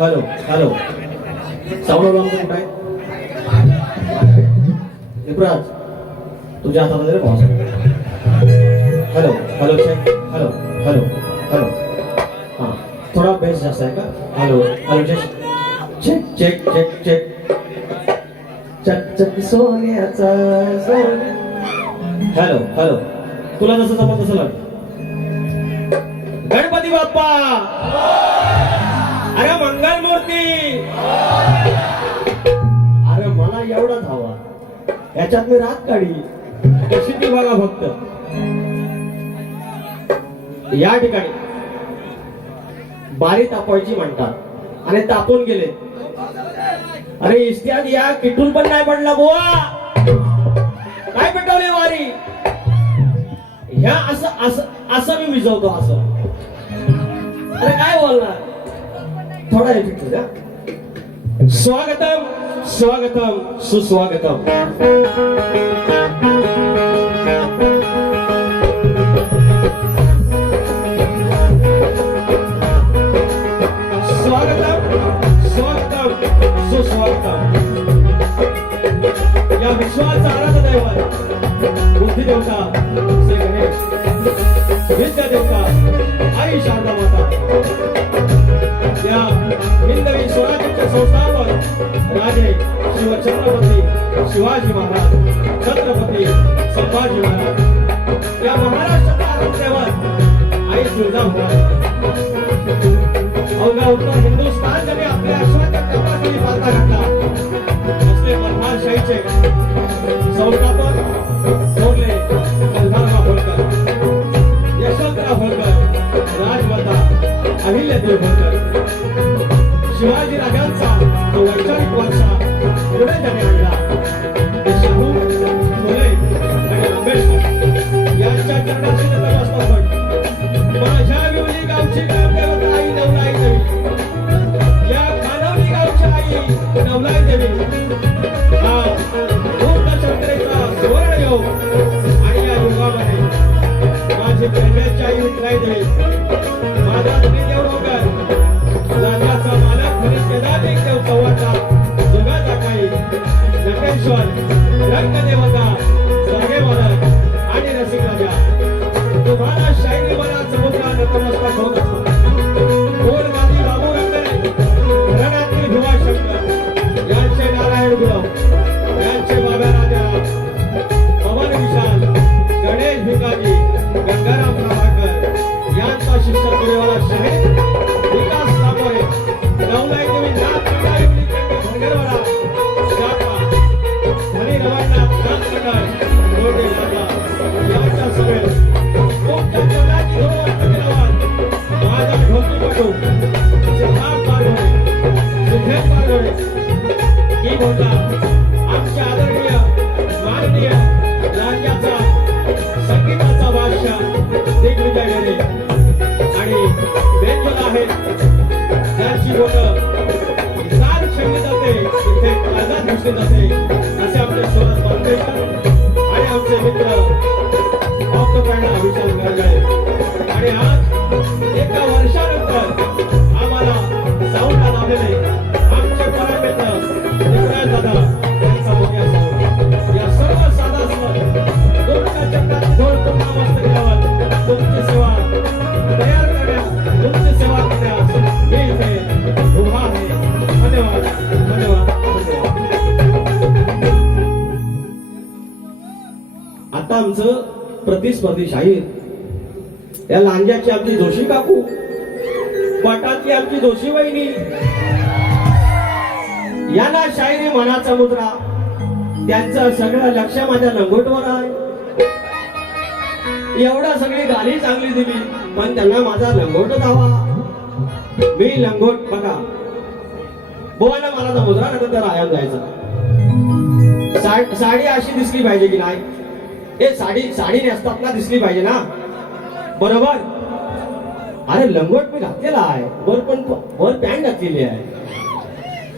Hello hello sound आमचं कुठं आहे? युवराज तुझ्या हातात आहे रे भाऊ. Hello hello check hello hello hello हां थोडा बेस जास्त आहे का? Hello hello check check check check check चक चक सोन्याचा सोन्या. हॅलो हॅलो तुला जसं जमत तसं लाग. गणपती बाप्पा अरे मंगल मूर्ती. अरे मला एवढाच हवा याच्यात मी रात काढी कशी ती बघा फक्त. या ठिकाणी बारी तापवायची म्हणतात आणि तापून गेले. अरे इस्त्यात या किटून पण नाही पडला बुवा. काय पेटवले वारी ह्या असं असं असं मी विजवतो असं. अरे काय बोलणार थोडा इफेक्ट द्या. स्वागतम स्वागतम सुस्वागतम. स्वागतम स्वागतम सुस्वागतम. या विश्वाचा आराध्य दैवत बुद्धी देवता श्री गणेश, विद्या देवता आई शारदा माता, या हिंदवी स्वराज्याचे संस्थापक राजे शिव छत्रपती शिवाजी महाराज, छत्रपती संभाजी महाराज, या महाराष्ट्राचा आराध्य दैवत आई तुळजाभवानी. अवघा उत्तर हिंदुस्थान जरी आपल्या अश्वाच्या कपाळाखाली पालथा घातला असले मल्हारशाहीचे संस्थापक थोरले मल्हारराव होळकर, यशवंतराव होळकर, राजमाता अहिल्यादेवी होळकर, शिवाजी राजांचा तो वैचारिक वारसा पुढे त्याने आणला. ते शाहू फुले आणि आंबेडकर यांच्या चरणाशी नतमस्तक. माझ्या विवली गावची ग्रामदेवता आई नवलाई देवी, या खानवली गावची आई नवलाई देवी. हा चक्रेचा सुवर्ण योग आणि या युगामध्ये माझी प्रेमाची आई विठ्ठलाई देवी, माझा देव होकर राजाचा मालक म्हणून केदारनाथ देव चव्हाटा, जगाचा काही नटेश्वर, रंगदेवता, जागे मालक आणि रसिक राजा. तुम्हाला शाहिरी मला समुद्रा नतमस्तक होत असतो. गोड गादी बाबू रंगणे, घराण्यातील भुवाशंकर यांचे नारायण गुरव, यांचे बाबा राजा पवन विशाल, गणेश भिकाजी, गंगाराम प्रभाकर यांचा शिष्य पुरेवाला शाहीर विकास सामोरे, नवलाई देवी नाथ मंडळी भंगरवाडा शाखा, धनी रवानाथ नाथ मंडळ रोडे राजा यांच्या समेत तुमच्या चरणाची धूळ माझा ढोलकीपटू सिद्धार्थ पारघोडे, सिद्धेश पारघोडे की बोलता आमच्या आदरणीय माननीय राज्याचा संगीताचा बादशाह दिग्विजय घरे आणि बेंजोला आहेत त्यांची बोटं सार छेडली जाते इथे आझाद घुसली जाते असे आमचे सुरज बांधेकर आणि आमचे मित्र ऑक्टोपॅड अभिषेक गरगळे. आणि आज एका वर्षानंतर आम्हाला साऊंडला लावलेले आमचे परमित्र निवराज दादा यांचा मुख्य या सर्व साधासमोर तुमच्या चक्रात ढोल तुमच्या मस्तकावर तुमची सेवा तयार करण्यास, तुमची सेवा करण्यास मी इथे उभा आहे. धन्यवाद धन्यवाद धन्यवाद. आता आमचं प्रतिस्पर्धी शाहीर या लांज्याची आमची जोशी काकू, पटातली आमची जोशी वहिनी, यांना शायरी मनाचा मुद्रा. त्यांचं सगळं लक्ष माझ्या लंगोटवर आहे. एवढा सगळी गाणी चांगली दिली पण त्यांना माझा लंगोटच हवा. मी लंगोट बघा बोला मला तर मुद्रा नंतर आयाम जायचं. साडी अशी दिसली पाहिजे की नाही? हे साडी नेसतात ना, दिसली पाहिजे ना बरोबर. अरे लंगोट मी घातलेला आहे, वर पॅन्ट घातलेली आहे,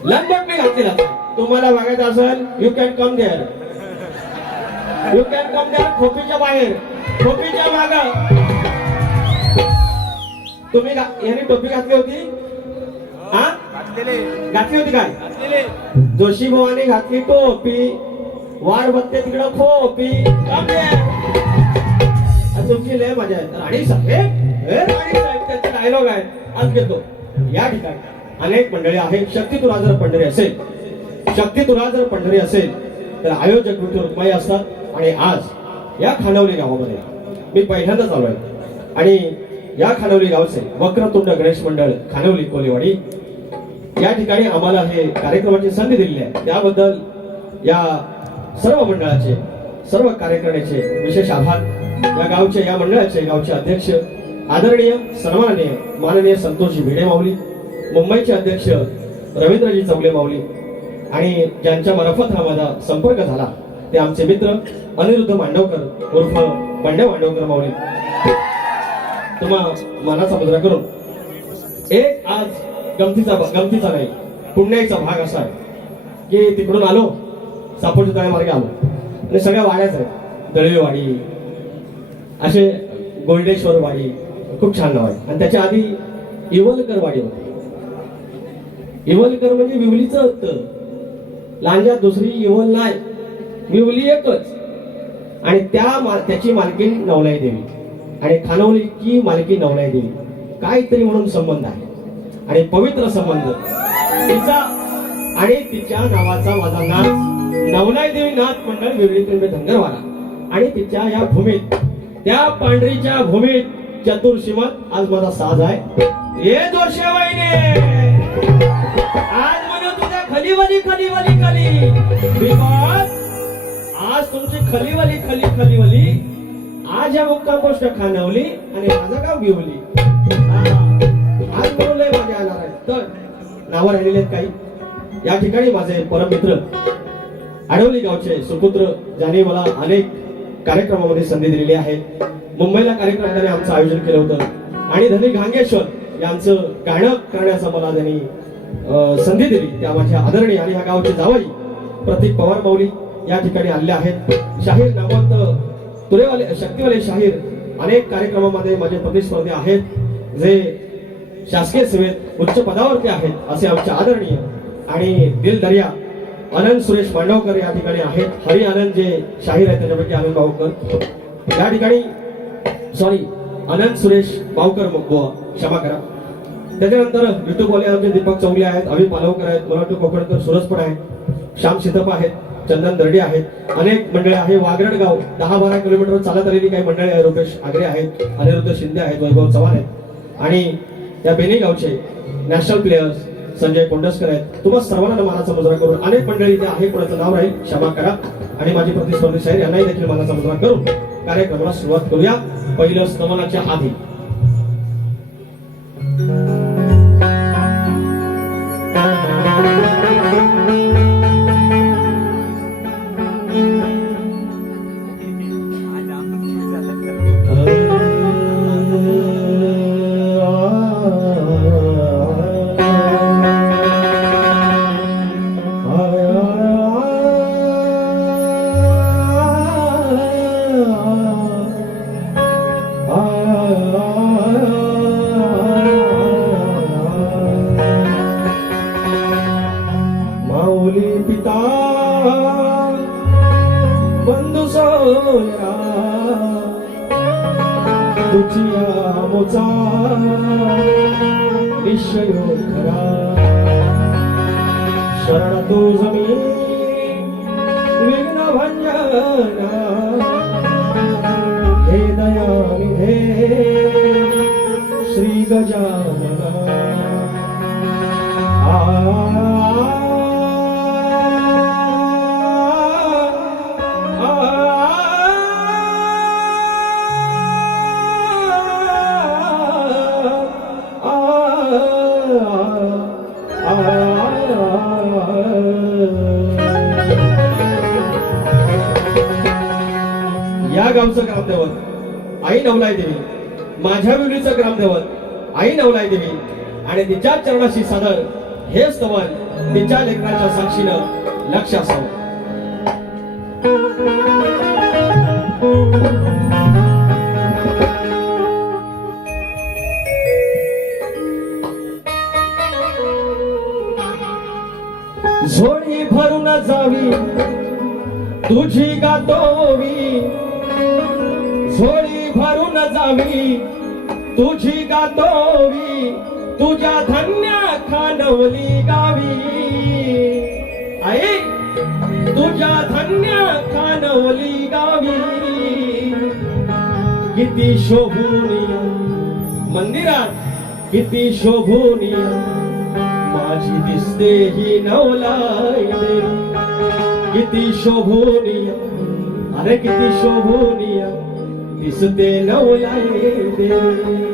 लंगोट मी घातलेला. तुम्हाला बघायचं असेल you can come there, you can come there. खोपीच्या बाहेर, खोपीच्या माग तुम्ही याने टोपी घातली होती हा घातली होती काय? जोशी भावाने घातली टोपी, वाढ बघते तिकडं खोपी. तुमची लय मजा आहे. राणी साहेब, राणी साहेब त्याचे डायलॉग आहे. आज घेतो. या ठिकाणी अनेक मंडळी आहेत. शक्ती तुला जर पंढरी असेल, शक्ती तुला जर पंढरी असेल तर आयोजक विठू रुक्माई असतात. आणि आज या खानवली गावामध्ये मी पहिल्यांदाच आलोय आणि या खानवली गावचे वक्रतुंड गणेश मंडळ खानवली कोलेवाडी या ठिकाणी आम्हाला हे कार्यक्रमाची संधी दिलेली आहे. त्याबद्दल या सर्व मंडळाचे, सर्व कार्यकर्त्यांचे विशेष आभार. या गावचे, या मंडळाचे गावचे अध्यक्ष आदरणीय सन्माननीय माननीय संतोषजी भिडे माऊली, मुंबईचे अध्यक्ष रवींद्रजी चौले माऊली आणि ज्यांच्या मार्फत हा माझा संपर्क झाला ते आमचे मित्र अनिरुद्ध मांडवकर उर्फ बंड्या मांडवकर माऊली. तुम्हा मानाचा मुजरा करून एक आज गमतीचा नाही पुण्याचा भाग असा आहे की तिकडून आलो, सापोर्ट मार्गे आलो आणि सगळ्या वाड्याच आहेत. दळवीवाडी, असे गोल्डेश्वर वाडी, खूप छान नाव आहे. आणि त्याच्या आधी इवलकर वाडी होती. इवलकर म्हणजे विवलीचं होतं. लांजात दुसरी इवल नाही, विवली एकच. आणि त्याची मालकीन नवलाई देवी आणि खानवलीची मालकी नवलाई देवी, काहीतरी म्हणून संबंध आहे आणि पवित्र संबंध तिचा आणि तिच्या नावाचा माझा नाच नवलाई देवी नाथ मंडळ विवली पिंपे धनगरवाडा. आणि तिच्या या भूमीत, त्या पांढरीच्या भूमीत चतुर्शीमत आज माझा साज आहे. ये जोरशेवाईने आज म्हणून तुझ्या खलीवली खलीवली खली, बिकॉज आज तुमची खलीवली आज या मुक्काम पोस्ट खानवली आणि माझं गाव विवली. आज बोललंय माझे येणार आहे तर नावं राहिलेले आहेत काही. या ठिकाणी माझे परममित्र आडवली गावचे सुपुत्र ज्यांनी मला अनेक कार्यक्रमामध्ये संधी दिलेली आहे. मुंबईला कार्यक्रम त्याने आमचं आयोजन केलं होतं आणि धनी घांगेश्वर यांचं गाणं करण्याचा मला त्यांनी संधी दिली. त्या माझ्या आदरणीय आणि ह्या गावचे जावई प्रतीक पवार माऊली या ठिकाणी आले आहेत. शाहीर नामवंत तुरेवाले शक्तीवाले शाहीर अनेक कार्यक्रमामध्ये माझे प्रतिस्पर्धी आहेत जे शासकीय सेवेत उच्च पदावरती आहेत. असे आमचे आदरणीय आणि दिलदर्या आनंद सुरेश मांडवकर या ठिकाणी आहेत. हरी आनंद जे शाहीर आहेत त्याच्यापैकी आनंद बावकर या ठिकाणी, सॉरी आनंद सुरेश बावकर, क्षमा करा. त्याच्यानंतर युट्यूब वाले आमचे दीपक चौगले आहेत, अभि पालवकर आहेत, मला वाटतं कोकणकर सुरज पण आहे, श्याम सिद्धप्पा आहेत, चंदन दर्डे आहेत. अनेक मंडळी आहे. वागरड गाव 10-12 किलोमीटर चालत आलेली काही मंडळी आहे. रुपेश आगरे आहेत, अनिरुद्ध शिंदे आहेत, वैभव चव्हाण आहेत आणि या बेनी गावचे नॅशनल प्लेयर्स संजय कोंडस्कर आहेत. तुम्हा सर्वांना मानाचा मुजरा करून अनेक मंडळी इथे आहे, कोणाचं नाव राहील क्षमा करा. आणि माझी प्रतिस्पर्धी शाहीर यांनाही देखील मानाचा मुजरा करून कार्यक्रमाला सुरुवात करूया. पहिलं स्तवनाच्या आधी शरण तो जमीन विघ्न भंजना हे दयानिधे श्री गजानना. या गावचं ग्रामदैवत आई नवलाई देवी, माझ्या विवलीचं ग्रामदैवत आई नवलाई देवी आणि तिच्या चरणाशी सादर हे स्तवन तिच्या लेकराच्या साक्षीनं लक्ष असावं. तुझी गातोवी झोळी भरून जावी, तुझी गातोवी तुझ्या धन्य खानवली गावी, आई तुझ्या धन्य खानवली गावी. किती शोभूनिया मंदिरात किती शोभूनिया माझी दिसते ही नवलाई देवी. किती शोभूनिया अरे किती शोभूनिया दिसते नवलाई देवी.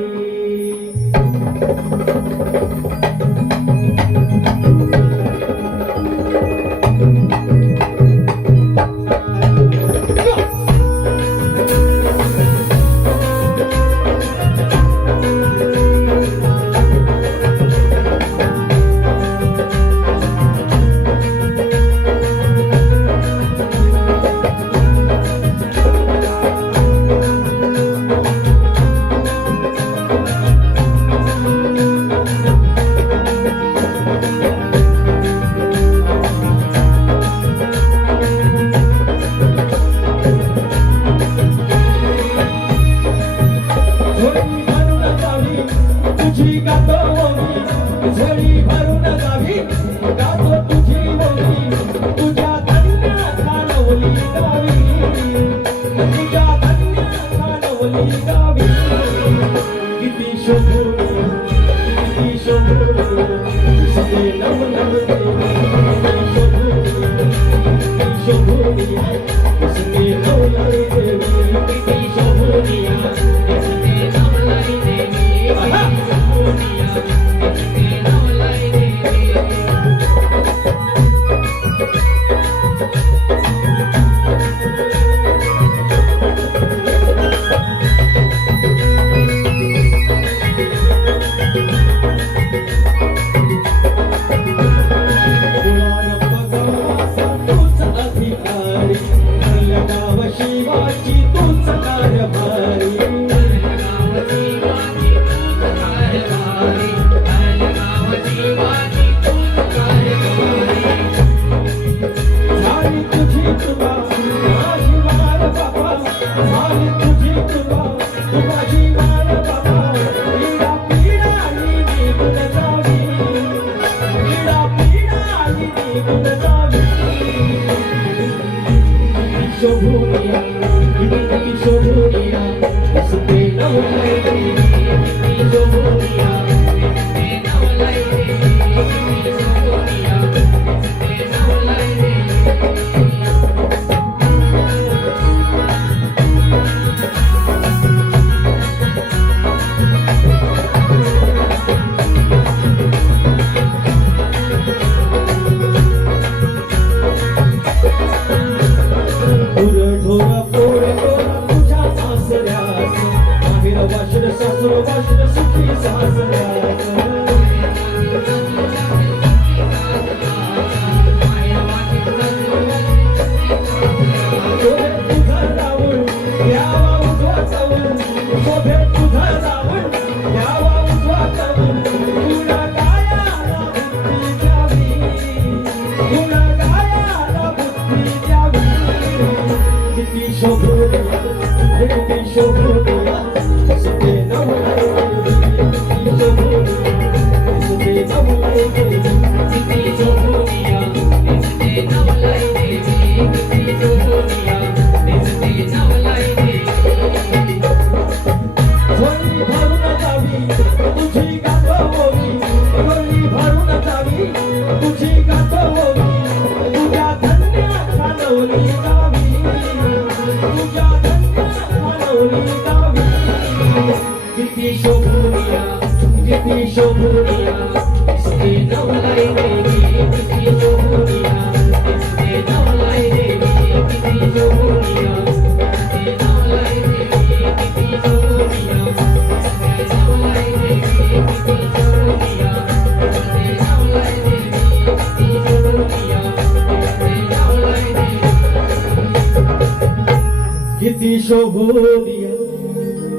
किती शोभूनिया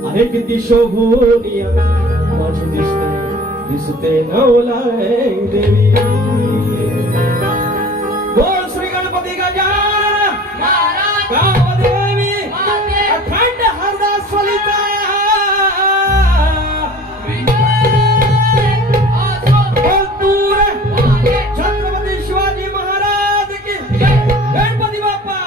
अरे किती शोभूनिया माझी दिसते दिसते नवलाई देवी. बोल श्री गणपती गजानन गावदेवी अखंड हरदासवलीचा बोलतूर छत्रपती शिवाजी महाराज की गणपती बाप्पा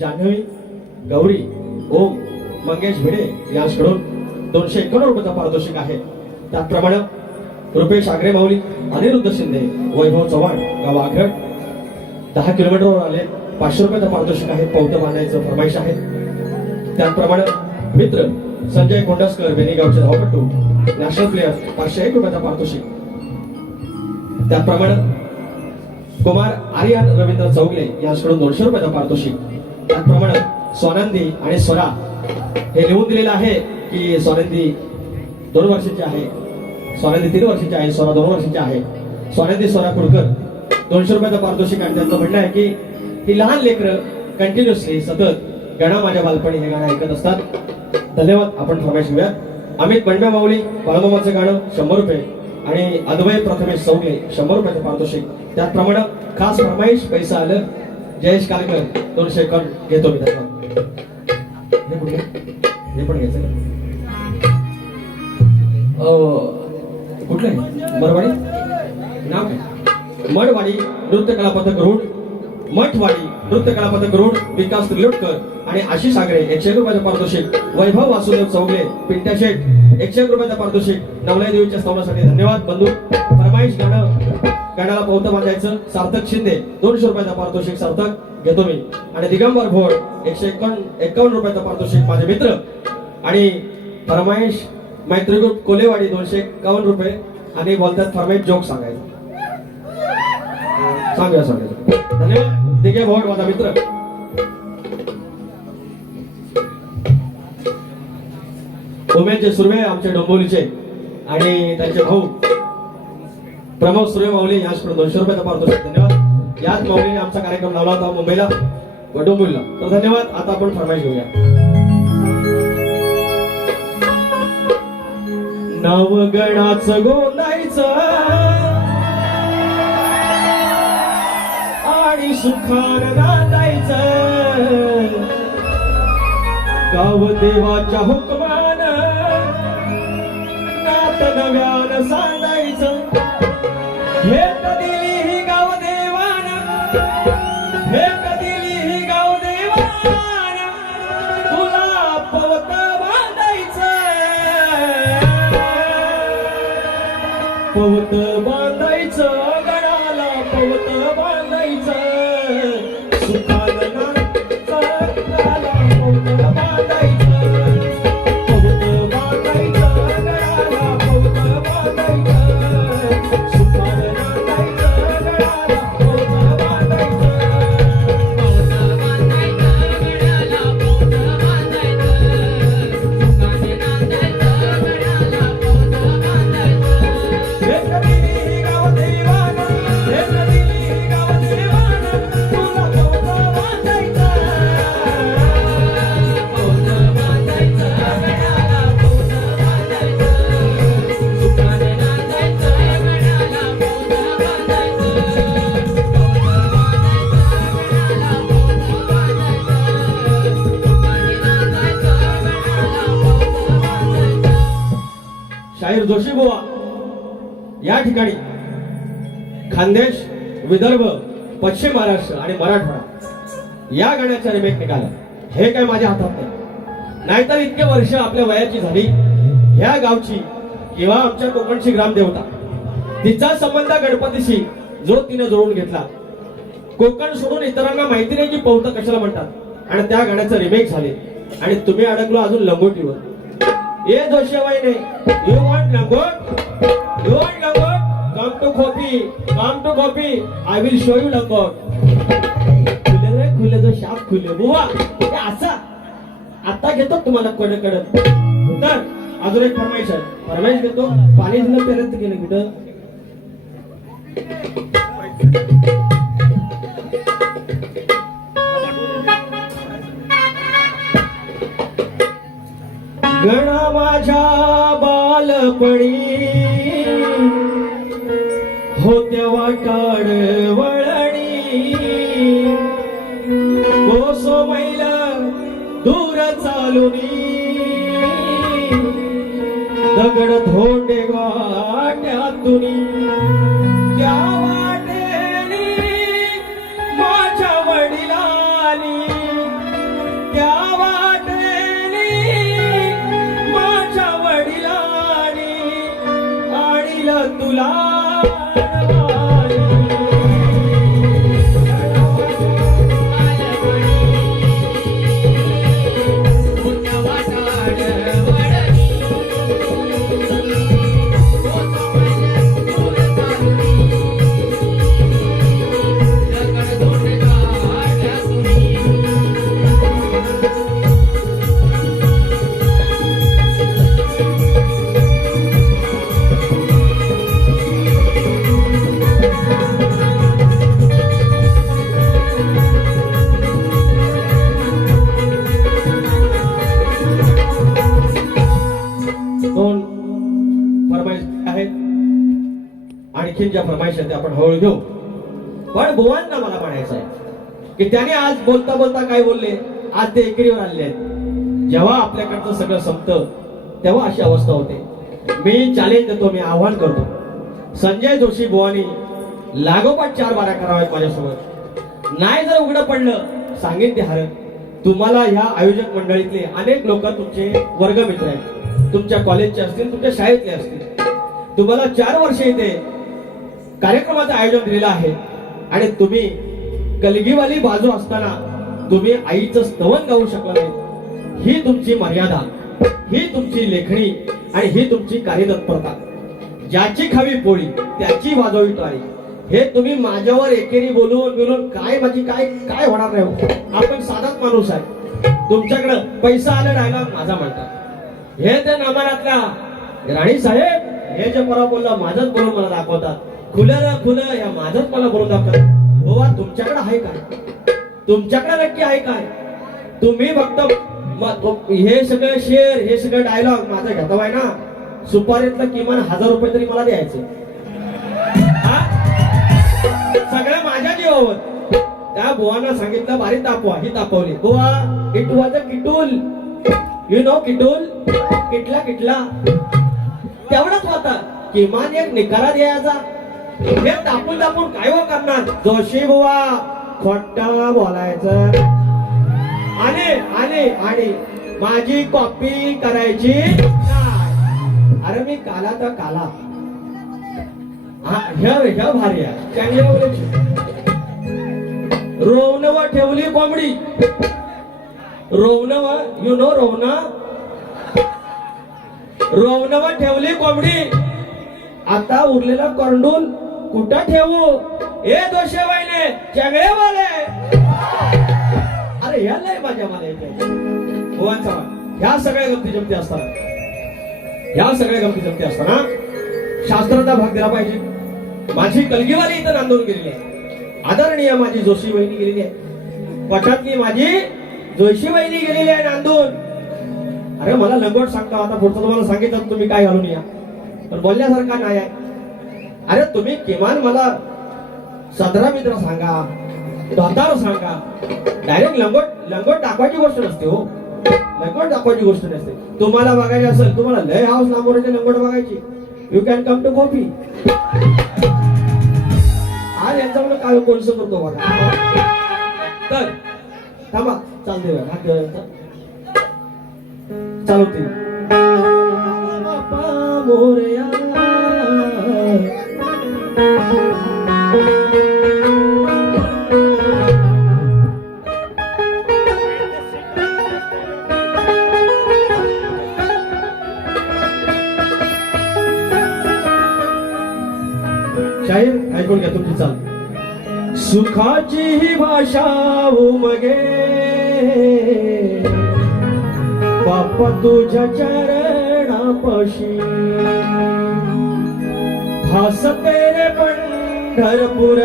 जान्हवी गौरी ओम मंगेश भिडे यांच्याकडून 251 रुपयाचा पारितोषिक आहे. त्याचप्रमाणे रुपेश आगरे माऊली, अनिरुद्ध शिंदे, वैभव चव्हाण गाव आघड 10 किलोमीटरवर आले 500 रुपयाचा पारितोषिक आहे. पौत बांधायचं फरमाईश आहे. त्याचप्रमाणे मित्र संजय कोंडसकर बेनीगावचे धावपटू नॅशनल प्लेयर 501 रुपयाचा पारितोषिक. त्याचप्रमाणे कुमार आर्यन रवींद्र चौगले यांच्याकडून 200 रुपयाचा पारितोषिक. त्याचप्रमाणे स्वानंदी आणि स्वरा हे लिहून दिलेलं आहे की स्वानंदी 2 वर्षाची आहे, स्वानंदी 3 वर्षाची आहे, स्वरा 2 वर्षाची आहे. स्वानंदी स्वरा कुडकर 200 रुपयाचा पारितोषिक. आणि त्यांचं म्हणणं आहे की ही लहान लेकरं कंटिन्युअसली सतत गाणं माझ्या बालपणी हे गाणं ऐकत असतात. धन्यवाद. आपण फरमाईश घेऊया. अमित बंडे माऊली बाळमामाचं गाणं 100 रुपये आणि अद्वैत प्रथमेश चौगले 100 रुपयाचं पारितोषिक. त्याचप्रमाणे खास फरमाईश पैसा आलं जयेश कालकर 251 घेतो मी. धन्यवाद. हे पण घ्यायचं कुठलं आहे? मरवाडी नाव काय? मठवाडी नृत्य कला पथक रूढ, मठवाडी नृत्य कला पथक रूढ विकास त्रिलोटकर आणि आशिष आगरे 101 रुपयाचं पारितोषिक. वैभव वासुदेव चौगले पिंट्या शेठ 101 रुपयाचं पारितोषिक. नवलाई देवीच्या स्तवनासाठी धन्यवाद. बंधू फरमाईश गाण्याला पौत बांधायचं सार्थक शिंदे 200 रुपयाचा पारितोषिक. सार्थक घेतो मी. आणि दिगंबर भोळ 151 रुपयाचा पारितोषिक माझे मित्र. आणि फरमाईश मैत्री ग्रुप कोलेवाडी 251 रुपये. आणि बोलतात फरमाईश जोक सांगायचं सांगायचं. धन्यवाद. दिगे भोळ माझा मित्र. उमेशचे सुर्वे आमचे डोंबिवलीचे आणि त्यांचे भाऊ प्रमोद सुर्वे माऊली यांच्याकडून 200 रुपयाचा पारितोषिक. धन्यवाद. याच माऊलीने आमचा कार्यक्रम लावला होता मुंबईला व डोंबिवलीला. तर धन्यवाद. आता आपण फरमाईश घेऊया. नवगणाचं गोंदायचं आणि सुखान नांदायचं गाव देवाच्या हुकमान नात नव्यान सांगायचं. भेट दिली ही गाव देवान, भेट दिली ही गाव देवान तुला पवत बांधायचं, पवत बांधायचं गडाला पवत बांधायचं. सुखान तुला जोशी बुवा या ठिकाणी खानदेश, विदर्भ, पश्चिम महाराष्ट्र आणि मराठवाडा या गाण्याचा रिमेक निघाला. हे काय माझ्या हातात नाही. नाहीतर इतके वर्ष आपल्या वयाची झाली ह्या गावची किंवा आमच्या कोकणची ग्रामदेवता तिचा संबंध गणपतीशी जो तिने जोडून घेतला. कोकण सोडून इतरांना माहिती नाही की पौत कशाला म्हणतात आणि त्या गाण्याचं रिमेक झाले आणि तुम्ही अडकलो अजून लंगोटीवर. ए जोशीबाईने यू वॉन्ट लंगोट, यू वॉन्ट लंगोट, come to copy, I will show you लंगोट. खुले रे खुले, जो शाप खुले बुवा हे असा. आता घेतो तुम्हाला कडक तर अजून एक फरमाईश देतो. पाणी दिलं पर्यंत गेलं कुठं. गणा माझ्या बालपणी होत्या वाटाड वळणी, कोसो मैल दूर चालुनी, दगड धोंडे वाट्यातुनी, त्या वाटेनी माझ्या वडिलांनी, त्या वाटेनी माझ्या वडिलांनी आणलं तुला. दोन फरमाईश आहेत. आणखीन ज्या फरमाईश आहेत आपण हळू घेऊ. पण बुवांना मला म्हणायचं आहे की त्याने आज बोलता बोलता काय बोलले, आज ते एकेरीवर आले आहेत. जेव्हा आपल्याकडचं सगळं संपतं तेव्हा अशी अवस्था होते. मी चॅलेंज देतो, मी आव्हान करतो, संजय जोशी बुवानी लागोपाठ 4 बाऱ्या कराव्यात माझ्यासोबत. नाही जर उघडं पडलं सांगेन ते हरत. तुम्हाला ह्या आयोजक मंडळीतले अनेक लोक तुमचे वर्गमित्र आहेत, तुमच्या कॉलेजचे असतील, तुमच्या शाळेतले असतील. तुम्हाला 4 वर्ष इथे कार्यक्रमाचं आयोजन दिलेलं आहे आणि तुम्ही कलगीवाली बाजू असताना तुम्ही आईचं स्तवन गाऊ शकला नाही. ही तुमची मर्यादा, ही तुमची लेखणी आणि ही तुमची कार्यतत्परता. ज्याची खावी पोळी त्याची वाजवी टाळी. हे तुम्ही माझ्यावर एकेरी बोलून काय माझी काय होणार नाही. आपण साधाच माणूस आहे. तुमच्याकडं पैसा आला डायलॉग माझा म्हणतात. हे त्या नामानातल्या राणी साहेब हे जे परवा बोलला माझंच बोलून मला दाखवतात. खुलं या माझंच मला बोलून दाखवतात. बाबा तुमच्याकडे आहे काय? तुमच्याकडे नक्की आहे काय? तुम्ही फक्त हे सगळे शेअर, हे सगळे डायलॉग माझा घेतावाय ना, सुपारीतलं किमान 1000 रुपये तरी मला द्यायचे. सगळं माझ्या जीवावर. त्या बुवांना सांगितलं बारी तापवा, ही तापवली. बुवा it was a kettle, you know kettle, किटला तेवढाच होता. किमान एक निकारा द्यायचा. हे तापून काय हो करणार. जोशी बुवा खोटं बोलायचं आणि माझी कॉपी करायची नाही. अरे मी काला तर काला. ह्या भारी आहे चांगली बोलायची. रोवणव ठेवली कोंबडी, रोवणव यू नो रोवणव ठेवली कोंबडी. आता उरलेला करंडून कुठं ठेवू. ए दोषेबाईने चांगले बोले. अरे ह्याला माझ्या मला भुवांचा ह्या सगळ्या गमती जमती असताना शास्त्राचा भाग दिला पाहिजे. माझी कलगीवाली इथं नांदून गेलेली आहे. आदरणीय माझी जोशी वहिनी गेलेली आहे. पटातली माझी जोशी वहिनी गेलेली आहे नांदून. अरे मला लंगोट सांगता. आता पुढचं तुम्हाला सांगितलं तुम्ही काय घालून या, पण बोलण्यासारखा नाही आहे. अरे तुम्ही किमान मला सदरा मित्र सांगा, धोतार सांगा. डायरेक्ट लंगोट दाखवायची गोष्ट नसते हो. लंगोट दाखवायची गोष्ट नसते. तुम्हाला बघायची असेल, तुम्हाला लय हाऊस लांबोराचे लंगोट बघायची, you can come to coffee. आज यांच्यामुळे काय कोणसं करतो बघा. तर थांबा चालते चालवते बाप्पा मोरया. शाहीर ऐकून घ्या तुमची चाल. सुखाची ही भाषा उमगे बाप्पा तुझ्या चरणापाशी. भासते रे पंढरपूर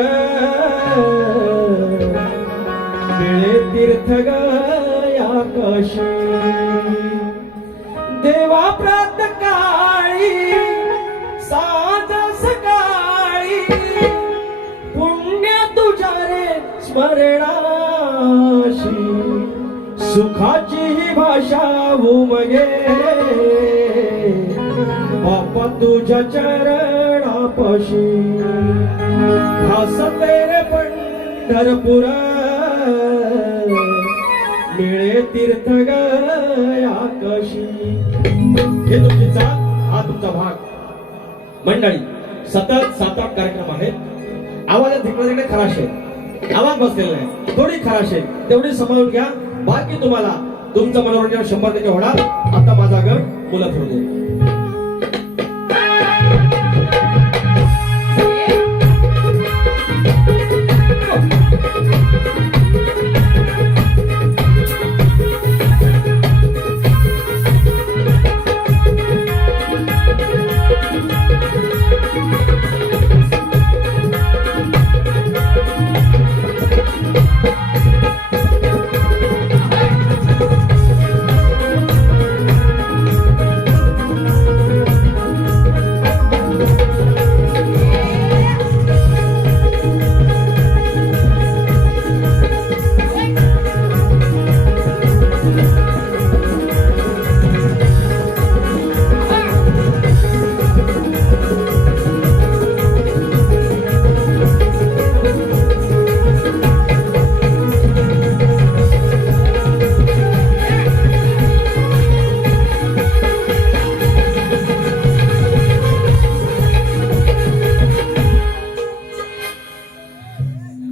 मिळे तीर्थ गया कशी. देवा प्रात काळी साज सकाळी पुण्य तुझ्या रे स्मरणाशी. सुखाची ही भाषा उमगे बाप्पा तुझ्या चरणापाशी. भासते रे पंढरपूर मिळे तीर्थ गया कशी. हे तुमची चाल, हा तुमचा भाग. मंडळी सतत 7-8 कार्यक्रम आहेत. आवाजात तिकडे तिकडे खराश आहे, आवाज बसलेला आहे, थोडी खराश आहे, तेवढी सांभाळून घ्या. बाकी तुम्हाला तुमचं मनोरंजन 100% होणार. आता माझा गण मुलं फिरू दे.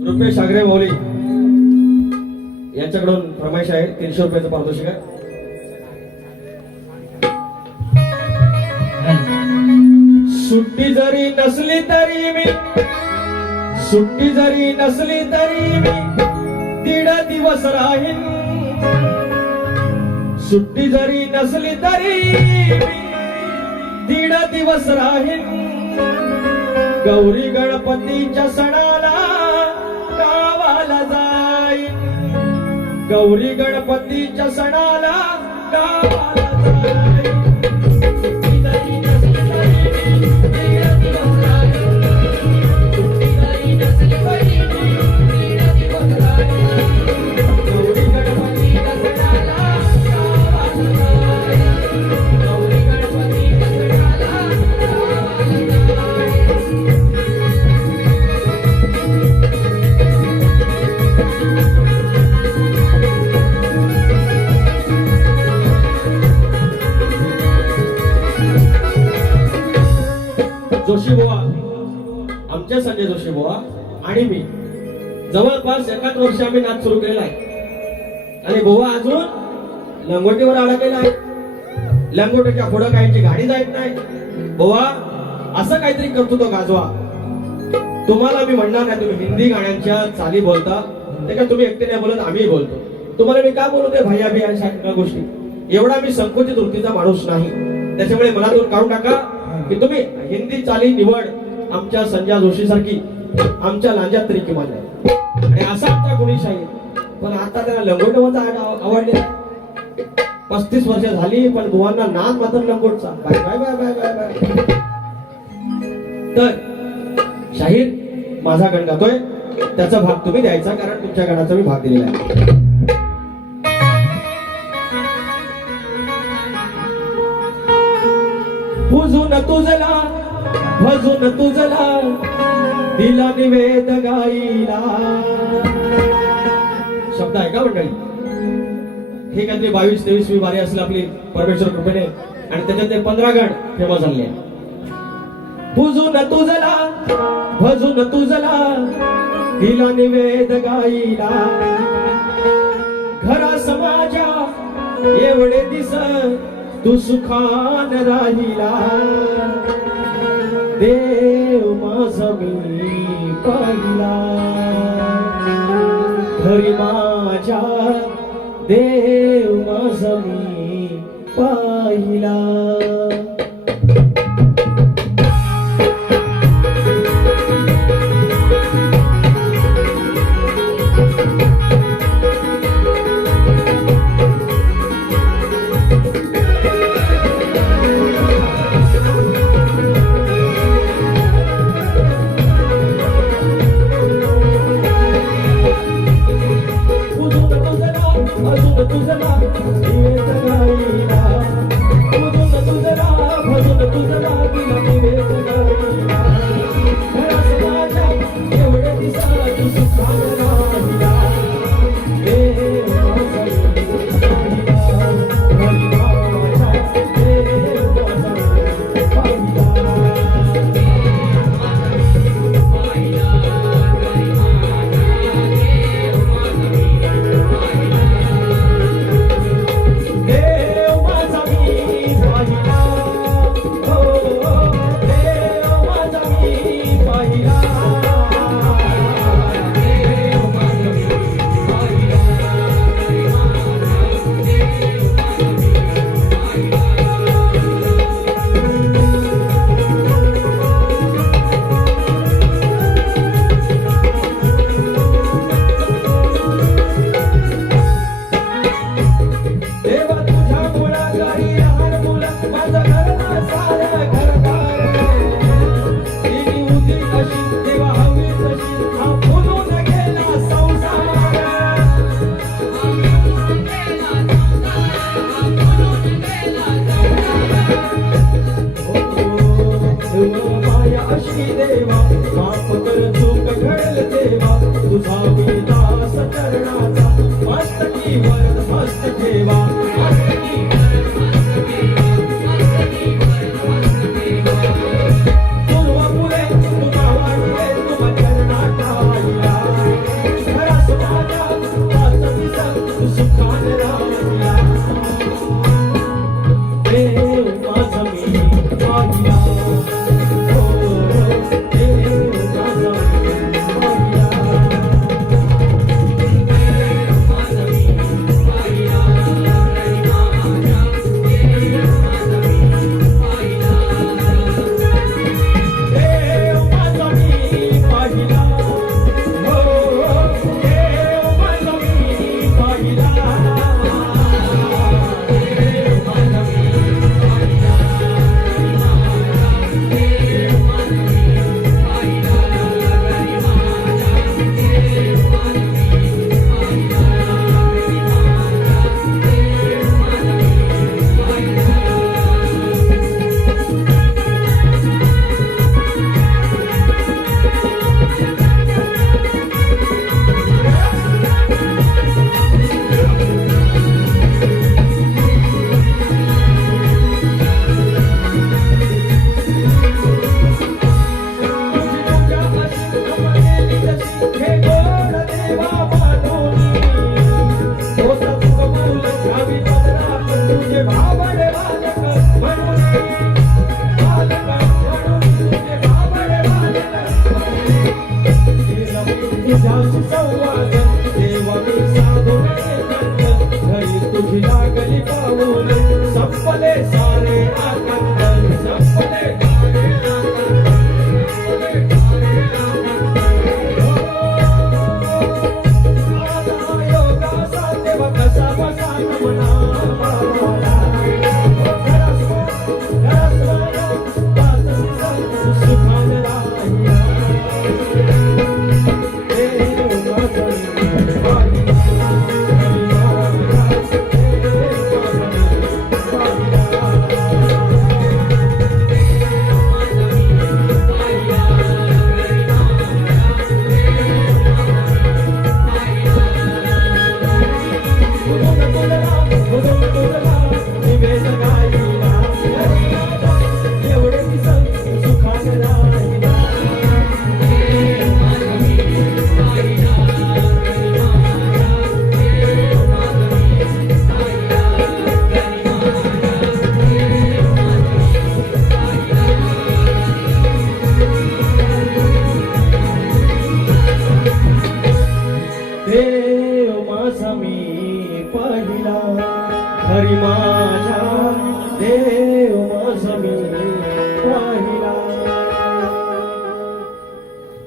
रुपेश आगरे मौली यांच्याकडून फरमाईश आहे. 300 रुपयाचं पारितोषिक आहे. सुट्टी जरी नसली तरी मी, सुट्टी जरी नसली तरी मी 1.5 दिवस राहीन. सुट्टी जरी नसली तरी मी 1.5 दिवस राहीन. गौरी गणपतीच्या सणाला गावाला जाईन. गौरी गणपतीच्या सणाला गावाला जाईन. सुट्टी जरी नसली तरी मी 1.5 दिवस राहीन. सुट्टी जरी नसली तरी मी 1.5 दिवस राहीन. गौरी गणपतीच्या सणाला गावाला जाईन. गौरी गणपतीच्या सणाला गावाला जाईन. जोशी बुवा, आमच्या संजय जोशी बुवा आणि मी जवळपास 1 वर्ष आम्ही नाच सुरू केलेला आहे. आणि बुवा अजून लंगोटीवर अडकलेला आहे. लंगोटीच्या पुढं काहींची गाडी जात नाही. बुवा असं काहीतरी करतो तो गाजवा. तुम्हाला मी म्हणणार नाही तुम्ही हिंदी गाण्यांच्या चाली बोलता, ते काय तुम्ही एकटे नाही बोलत, आम्ही बोलतो. तुम्हाला मी का बोलतोय भैया बिया सगळ्या गोष्टी. एवढा मी संकुचित वृत्तीचा माणूस नाही. त्याच्यामुळे मनातून काढून टाका की तुम्ही हिंदी चाली निवड आमच्या संजय जोशी सारखी आमच्या लांजात तरी किमान नाही. आणि असा आमचा गुणीशाही. पण आता त्याला लंगोटवाचा आवडले. 35 वर्ष झाली पण बुवांना नाद मात्र लंगोटचा. Bye bye bye bye bye bye. तर शाहीर माझा गण गातोय, त्याचा भाग तुम्ही द्यायचा, कारण तुमच्या गणाचा मी भाग दिलेला आहे. पुजून तुझला भजून तुझला दिला निवेद गाईला. शब्द आहे का मंडळी? हे काहीतरी 22-23वी वारी असेल आपली परमेश्वर कृपेने, आणि त्याच्यात ते 15 गण फेमस झाले. भजून तुझला भजून तुझला दिला निवेद गाईला. घरा समाजा एवढे दिस तू सुखान राहिला. देव माझा मी पाहिला घरी माझ्या, देव माझा मी पाहिला.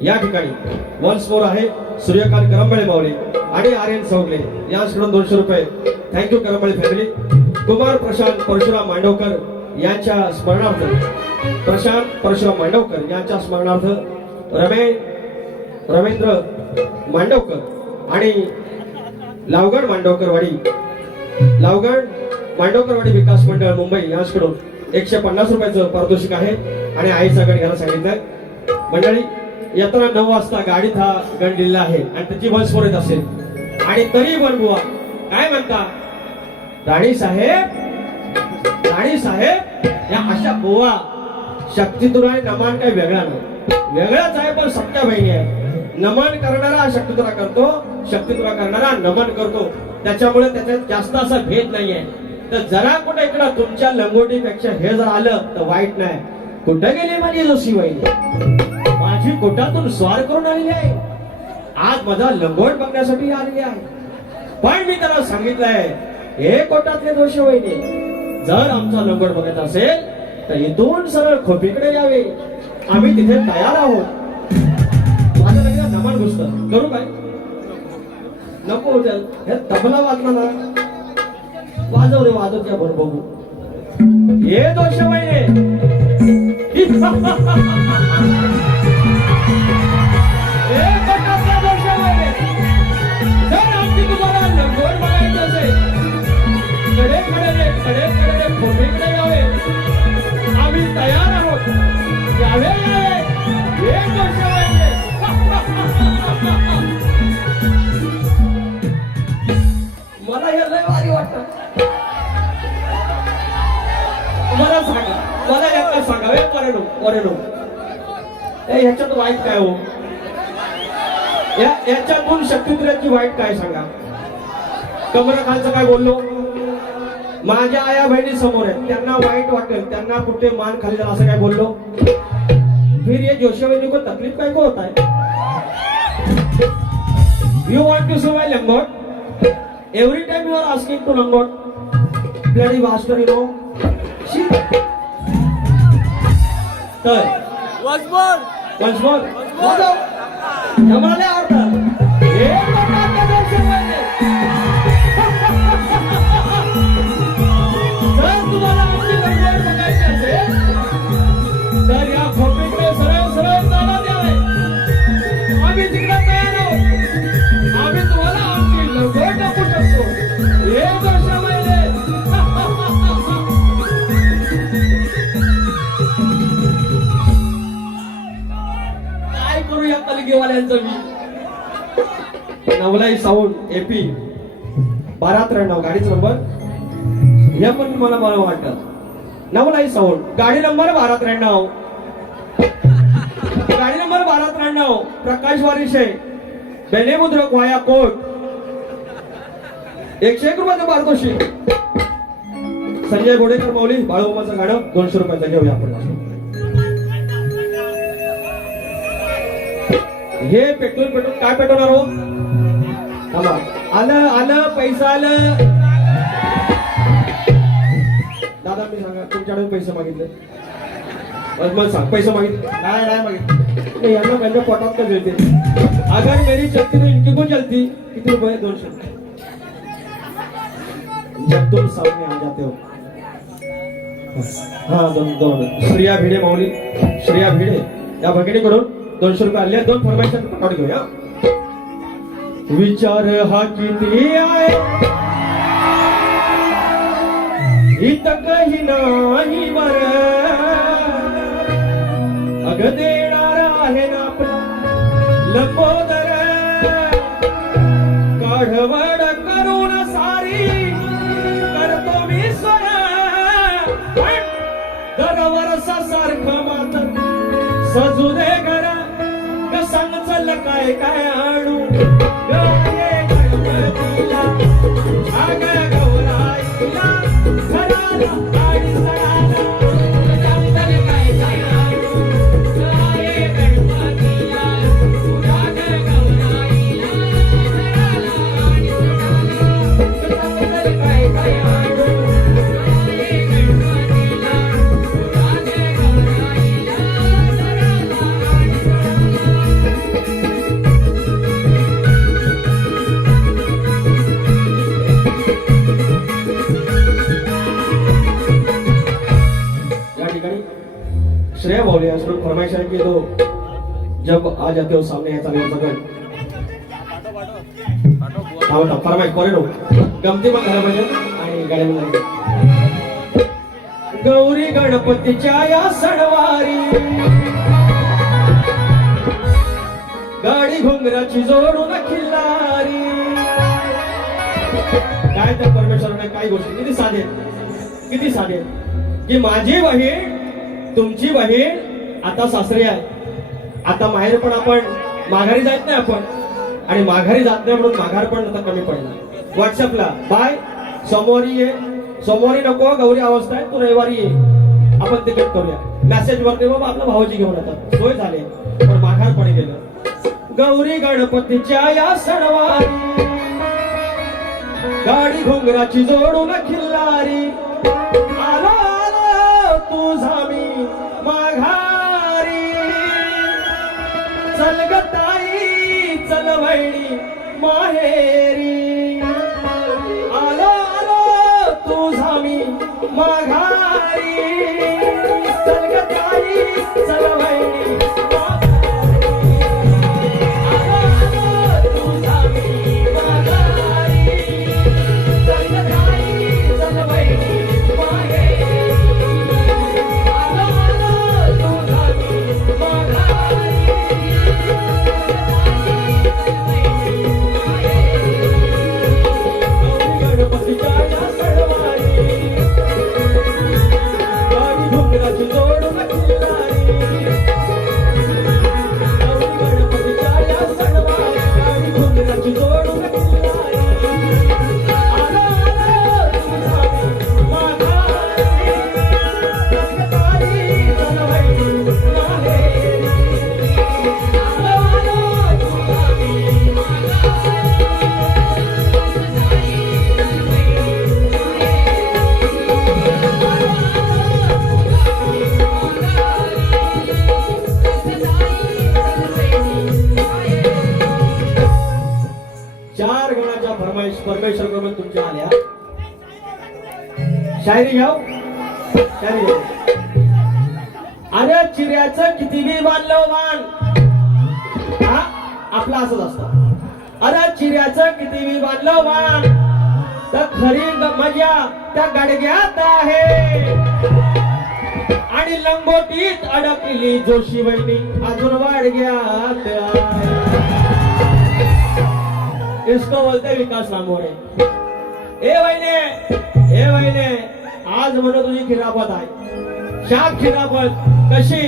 या ठिकाणी वन्स मोर आहे सूर्यकांत करंबळे माऊली आणि आर्यन चौगले यांच्याकडून 200 रुपये. Thank you Karambale family. कुमार प्रशांत परशुराम मांडवकर यांच्या स्मरणार्थ रमेंद्र मांडवकर आणि लावगड मांडवकरवाडी विकास मंडळ मुंबई यांच्याकडून 150 रुपयाचं पारितोषिक आहे आणि आईचा गण घ्यायला सांगितलंय. मंडळी येताना 9 वाजता गाडीत हा गण दिलेला आहे आणि त्याची बस येत असेल आणि तरी पण बुवा काय म्हणता राणी साहेब या अशा बुवा शक्तितुरा नमन काही वेगळा नाही, वेगळाच आहे पण सख्या बहिणी आहे. नमन करणारा शक्तितुरा करतो, शक्तितुरा करणारा नमन करतो, त्याच्यामुळे त्याच्यात जास्त असा भेद नाहीये. तर जरा कुठे इकडं तुमच्या लंगोटीपेक्षा हे जर आलं तर वाईट नाही. कुठं गेली माझी जोशी वहिनी, माझी कोटातून स्वार करून आलेली आहे, आज माझा लंगोट बघण्यासाठी आलेली आहे. पण मी त्याला सांगितलंय हे कोटातले जोशी वहिनी, जर आमचा लंगोट बघायचा असेल तर इथून सरळ खोपीकडे यावे, आम्ही तिथे तयार आहोत. माझं लगेच नमन घुसत करू काय नको हे तबला वाजला ना, वाजव रे वाजव त्या बरोबर बघू हे दोष महिने जर आमची तुम्हाला लंगोट बघायचं असेल कडे खोपीकडे यावे, आम्ही तयार आहोत. यावे हे दोष महिने. मला हे लय भारी वाटत. मला सांगा, मला यात सांगावे परेनो ह्याच्यात वाईट काय हो, याच्यातून शक्तितुऱ्याची वाईट काय सांगा. कमरा खालचं काय बोललो, माझ्या आया बहिणी समोर आहेत, त्यांना वाईट वाटेल, त्यांना कुठे मान खाली झाला असं काय बोललो. फिर ये जोशी बहिणी को तकलीफ काय को होता है. You want to see my लंगोट. Every time you are asking to Langot, bloody bastard, you know. तर once more. आम्हाला आवडतं. हे कोणाला दोष माहिती. जर तुम्हाला आमची लंगोट बघायची असेल तर या खोपीकडे सरळ चाला द्यावे, आम्ही तिकडे तयार आहोत. आम्ही तुम्हाला आमची लंगोट दाखवू शकतो. हे दोष माहिती. काय करू या तलगेवाल्यांचं मी. नवलाई साऊंड AP 1293 गाडीचा नंबर हे पण मला वाटत. नवलाई साऊंड गाडी नंबर 1293 प्रकाश वारिशे बेनेमुद्रक वाया कोट 101 रुपयाचं पारितोषिक. संजय गोडेकर माऊली बाळूमाचं गाणं 200 रुपयाचं घेऊया आपण. हे पेट्रोल काय पेटवणार हो. आलं पैसा आलं. दादा मी सांगा तुमच्याकडे पैसे मागितले, मला सांग पैसे मागितले नाही मागितले यांना माझ्या पोटात का मिळते. अगर मेरी चलती तो इनकी को चलती. किती रुपये 200. जब तुम सामने आ जाते हो. हा दोन श्रेया भिडे माऊली, श्रेया भिडे या भगिनीकडून 200 रुपये आले. 2 फरमाईश काढून घेऊया. विचार हा किती आहे इथं काही नाही बर. अग देणार आहे ना आपला लंबोदर. काढवड करून सारी करतो मी स्वर. दरवर्षा सारखं मात्र सजू दे घर. सांग चल काय आणू गौरे गणपतीला. अग गौराईला घराला आणि सणाला. सांग चल काय आणू गौरे गणपतीला. अग गौराईला घराला आणि सणाला. सांग चल काय आणू गौरे गणपतीला. अग गौराईला घराला आणि सणाला. फरमाइश है कि तो जब आ जाते हो सामने ऐसा नहीं हो सकत फरमाइश करे नो गमती पण झालं पाहिजे आणि गाड्या पण गौरी गणपतीच्या या सणवारी गाडी घोंगराची जोडून खिल्लारी. काय त्या परमेश्वराने काही गोष्टी किती साधे की माझी बहीण तुमची बहीण आता सासरी आहे. आता माहेर पण आपण माघारी जात नाही आपण आणि माघारी जात नाही म्हणून माघार पण आता कमी पडला. व्हॉट्सअपला बाय सोमवारी ये सोमवारी नको गौरी अवस्था आहे तू रविवारी ये आपण तिकीट करूया. मेसेज वरती बाबा आपला भाऊजी घेऊन येतात सोय झाली पण माघार पण गेलं. गौरी गणपतीच्या या सणवारी गाडी घोंगराची जोडून खिल्लारी आलो आलो तुझा मी माघारी. चल ग ताई चल वहिनी माहेरी आलो आलो तुझा मी माघारी. चल ग ताई चल वहिनी परमेश्वर कडून तुमच्या आल्या. शायरी घ्याव शायरी घ्याव. अरे चिऱ्याचं किती बी बांधलं मान हा आपला असंच असतं. अरे चिऱ्याचं किती बी बांधलं मान तर खरी मजा त्या गाडग्यात आहे आणि लंगोटीत अडकली जोशी बहिणी अजून वाडग्यात आहे. इसको बोलते विकास रामोरे. ए वहिने आज म्हणून तुझी खिरापत आहे. शाख खिरापत कशी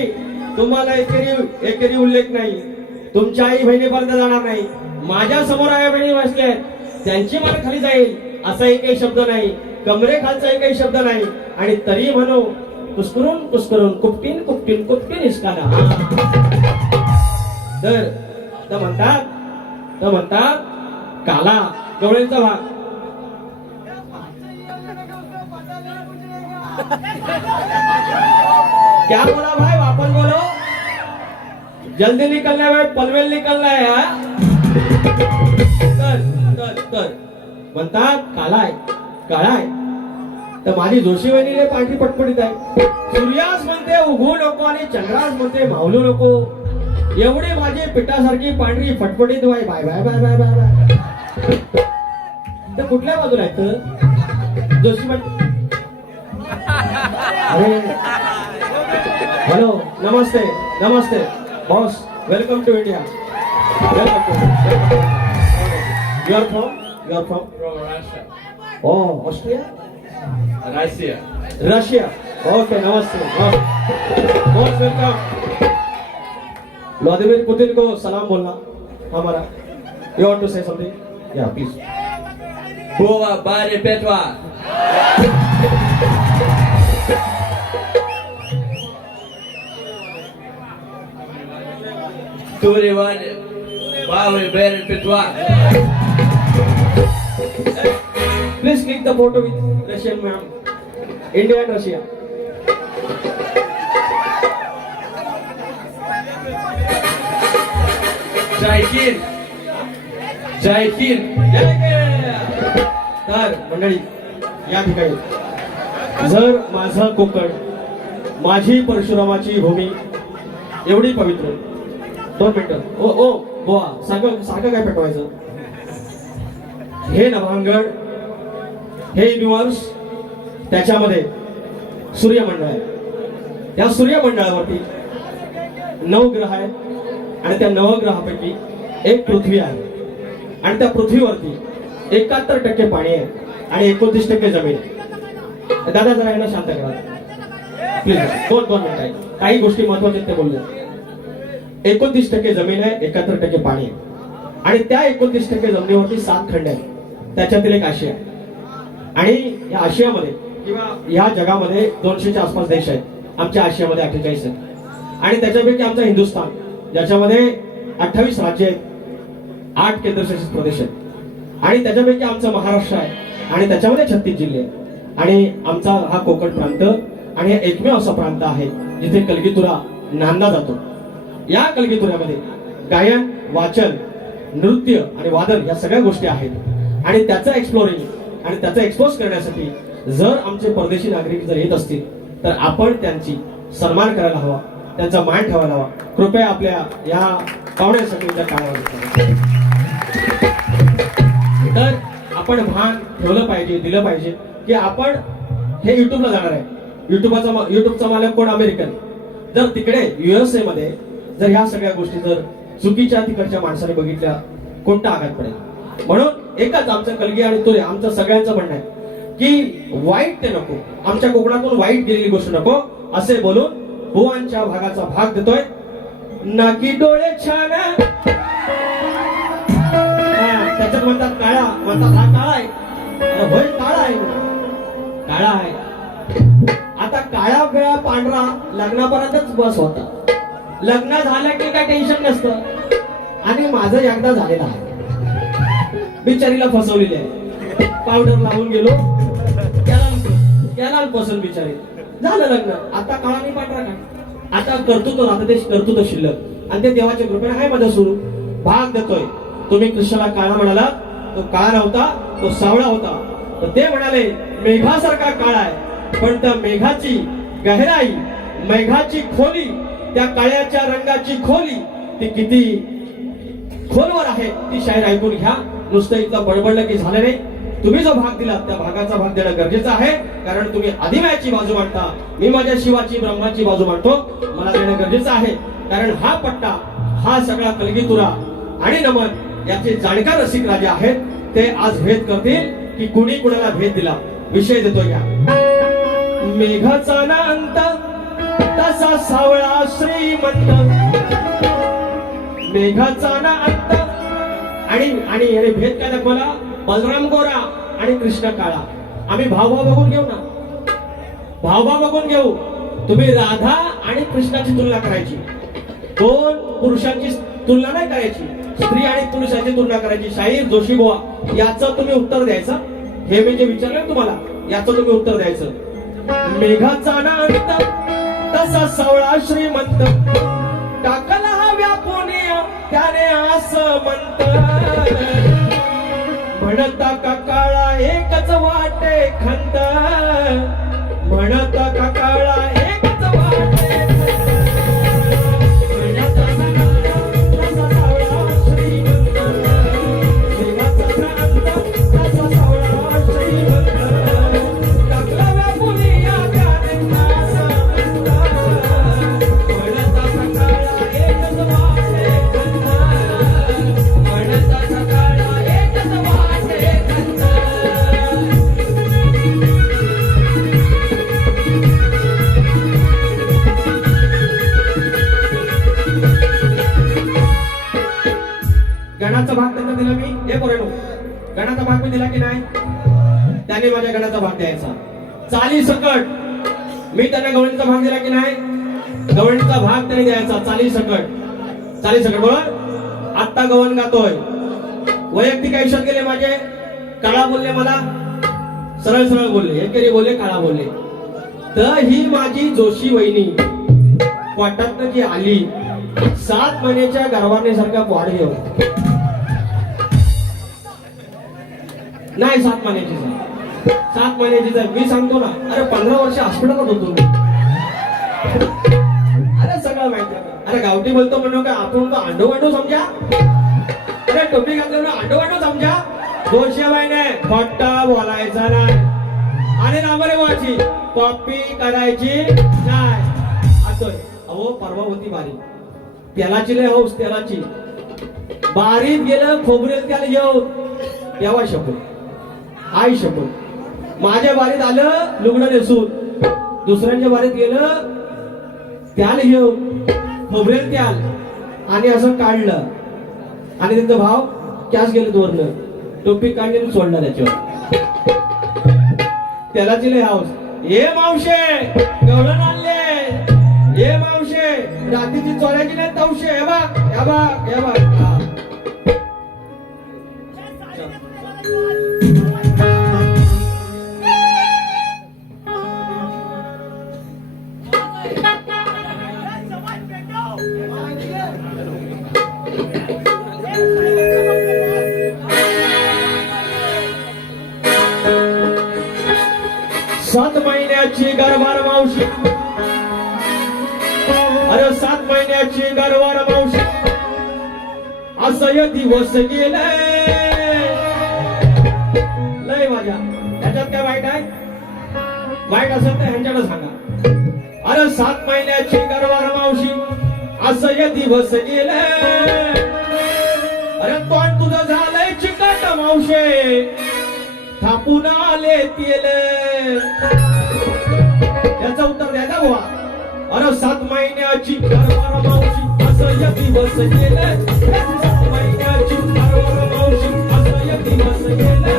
तुम्हाला एकेरी उल्लेख नाही. तुमच्या आई बहिणीपर्यंत जाणार नाही. माझ्या समोर आई बहिणी बसले त्यांची मान खाली जाईल असा एकही शब्द नाही. कमरे खालचा एकही शब्द नाही. आणि तरी म्हणू कुस्करून कुपटीन इसकाना. तर म्हणतात काला गवळींचा भाग. क्या बोला भाई वापस बोलो. जल्दी निकलना है पनवेल निकलना है. तर म्हणतात काळाय तर माझी जोशी वहिनीले पाठी पटपटीत आहे. सूर्यास म्हणते उगवू नको आणि चंद्रास म्हणते मावलू नको. एवढी माझी पिठासारखी पांढरी फटफटीत bye bye bye bye bye bye bye. तर कुठल्या बाजूला आहेत जोशी अरे हॅलो नमस्ते boss welcome to India. You are from Russia. Oh, Austria? Russia. Okay, namaste. Most welcome. Vladimir Putin को सलाम बोलना हमारा. You want to say something? Yeah, please. Boa Bari Petwa. Turiwan Bari Bari Petwa. Please click the photo with Russian ma'am. India and Russia. Jai Hind. तर मंडळी या ठिकाणी जर माझं कोकण माझी परशुरामाची भूमी एवढी पवित्र. 2 मिनिटं. ओ ओ बोवा सारखं सारखं काय पेटवायचं? हे नभांगण, हे युनिवर्स, त्याच्यामध्ये सूर्यमंडळ आहे. या सूर्यमंडळावरती 9 ग्रह आहेत आणि त्या 9 ग्रहापैकी एक पृथ्वी आहे आणि त्या पृथ्वीवरती 71% पाणी आहे आणि 29% जमीन आहे. दादा जरा यांना शांत करा प्लीज. 2 मिनिटं आहे. काही गोष्टी महत्वाच्या ते बोलले. 29% जमीन आहे, 71% पाणी आहे आणि त्या 29% जमिनीवरती 7 खंड आहेत. त्याच्यातील एक आशिया आहे आणि या आशियामध्ये किंवा या जगामध्ये 200च्या आसपास देश आहेत. आमच्या आशियामध्ये 48 आहेत आणि त्याच्यापैकी आमचा हिंदुस्थान, ज्याच्यामध्ये 28 राज्य आहेत, 8 केंद्रशासित प्रदेश आहेत आणि त्याच्यापैकी आमचं महाराष्ट्र आहे आणि त्याच्यामध्ये 36 जिल्हे आहेत आणि आमचा हा कोकण प्रांत आणि हा एकमेव असा प्रांत आहे जिथे कलगीतुरा नांदला जातो. या कलगीतुऱ्यामध्ये गायन, वाचन, नृत्य आणि वादन या सगळ्या गोष्टी आहेत आणि त्याचं एक्सप्लोरिंग आणि त्याचा एक्सपोज करण्यासाठी जर आमचे परदेशी नागरिक जर येत असतील तर आपण त्यांची सन्मान करायला हवा, त्यांचा मान ठेवायला हवा. कृपया आपल्या या पाहुण्यासाठी त्या काळावर तर आपण भान ठेवलं पाहिजे, दिलं पाहिजे की आपण हे युट्यूबला जाणार आहे. युट्यूबचा मालक कोण? अमेरिकन. जर तिकडे USA मध्ये जर ह्या सगळ्या गोष्टी जर चुकीच्या तिकडच्या माणसाने बघितल्या, कोणता आघात पडेल? म्हणून एकच आमचं कलगी आणि तुरे आमचं सगळ्यांचं म्हणणं आहे की वाईट ते नको, आमच्या कोकणातून वाईट गेलेली गोष्ट नको असे बोलून बुवांच्या भागाचा भाग देतोय. नाकी डोळे छान, त्याच्यात म्हणतात काळा, म्हणतात हा काळा आहे. अरे होय काळा आहे, काळा आहे. आता काळा वेळा पांढरा लग्नापर्यंतच बस होता. लग्न झालं की काय टेन्शन नसतं आणि माझं एकदा झालेलं आहे. बिचारीला फसवलेली आहे. पावडर लावून गेलो, त्याला पसंत बिचारी, झालं लग्न. आता काळा नाही पांढरा काय, आता करतो आता ते करतो शिल्लक आणि ते देवाच्या कृपेने आहे माझा सुरू. भाग देतोय. तुम्ही कृष्णाला काळा म्हणाला, तो काळा नव्हता, तो सावळा होता. तर ते म्हणाले मेघासारखा काळा आहे, पण त्या मेघाची गहराई, मेघाची खोली, त्या काळ्याच्या रंगाची खोली ती किती खोलवर आहे ती शायर ऐकून घ्या. नुसतं इथलं बडबडलं की झालं नाही. तुम्ही जो भाग दिला त्या भागाचा भाग देणं गरजेचं आहे, कारण तुम्ही आदिमायाची बाजू मांडता, मी माझ्या शिवाची ब्रह्माची बाजू मांडतो. मला देणं गरजेचं आहे कारण हा पट्टा, हा सगळा कलगीतुरा आणि नमन याचे जाणकार रसिक राजे आहेत. ते आज भेद करतील की कुणी कुणाला भेद दिला. विषय देतो या. मेघाचा ना अंत तसा सावळा श्रीमंत, मेघाचा ना अंत. आणि याने भेद काय दाखवला? बलराम गोरा आणि कृष्ण काळा. आम्ही भावभाव बघून घेऊ ना, भावभाव बघून घेऊ. तुम्ही राधा आणि कृष्णाची तुलना करायची, 2 पुरुषांची तुलना नाही करायची. स्त्री आणि पुरुषाची तुलना करायची. शाहीर जोशी बुवा याचं तुम्ही उत्तर द्यायचं. हे मी जे विचारलं तुम्हाला याचं तुम्ही उत्तर द्यायचं. मेघाचा ना अंत तसा सावळा श्रीमंत, टाकला हा व्यापून त्याने असं म्हणत. म्हणता का काळा एकच वाटे खंत, म्हणता का काळा एकच वाटे गणाचा भाग त्यांना दिला मी. हे पोरांनो, गणाचा भाग मी दिला की नाही? त्याने माझ्या गणाचा भाग द्यायचा. चाली सकट मी त्यांना गवळणीचा भाग दिला की नाही? गवळणीचा भाग त्याने द्यायचा. चाली सकट, चाली सकट. बरोबर. आत्ता गवण गातोय. वैयक्तिक आयुष्यात गेले माझे, काळा बोलले मला, सरळ सरळ बोलले, एकेरी बोलले, काळा बोलले. तर ही माझी जोशी वहिनी पोटातनं जी आली 7 महिन्याच्या गर्भारणीसारखा वाढ घेऊन, नाही 7 महिन्याची 7 महिन्याची मी सांगतो ना. अरे 15 वर्ष हॉस्पिटलला होतो मी. अरे सगळं माहिती आहे. अरे गावठी बोलतो म्हणून काय आपण तो अंडो अंडो समजा. अरे टोपी घातलं अंडो अंडो समजा. गोष्याबाई नाही खोटा बोलायचा नाही आणि नांबरे वाची कॉपी करायची नाही. असं अहो परवा होती बारी तेलाची लय हौस तेलाची. बारीत गेलं खोबरेल त्याला येऊ तेव्हा शपथ आई शपथ. माझ्या बारीत आलं लुगडं नेसून दुसऱ्यांच्या बारीत गेलं त्याला घेऊ खोबरेल त्याल आणि असं काढलं आणि त्यांचा भाव कॅश गेले दोरनं टोपी काढली आणि सोडलं त्याच्यावर. त्याला दिले हाऊस. ये मावशे गवळण आणले ये मावशे रात्रीची चोऱ्याची नाही तवशे. हे बघ हे बघ हे बघ. हा. सात महिन्याची गरवार मावशी. अरे 7 महिन्याची गरवार मावशी. असं दिवस गेले लय माझ्या. ह्याच्यात काय वाईट आहे? वाईट असेल तर ह्यांच्याकडे सांगा. अरे 7 महिन्याची गरवार मावशी. असं दिवस गेले. अरे तोंड तुझं झालंय चिकट मावशे थापून आले तेल. याचं उत्तर द्या ना बुवा. अरे 7 महिन्याची गरवार मावशी. असं दिवस गेले. 7 महिन्याची गरवार मावशी. असं दिवस गेले.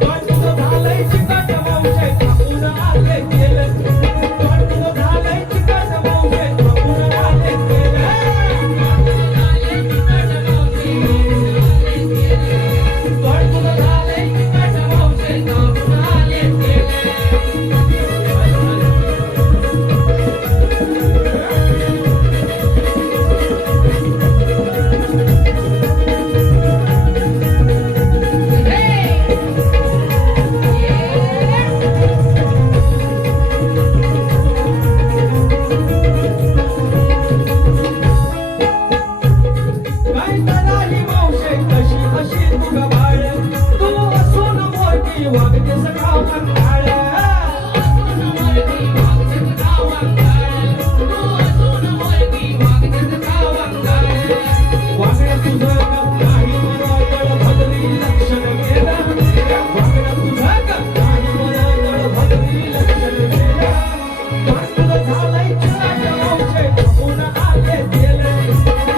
तोंड तुझं झालंय चिकट मावशे थापून आले तेल. तोंड तुझं झालंय चिकट मावशे थापून आले तेल. तोंड तुझं झालंय चिकट मावशे थापून आले तेल. काय कराही मावशे कशी अशी तुझा बाळ. तू असून मोठी वागते सगळा काळ. वागणं तुझं काही मनातलं भगरी लक्षण गेलं. वागणं तुझं काही मनातलं भगरी लक्षण गेलं. पण तुझं झालंय चिकट मावशे थापून आले तेल.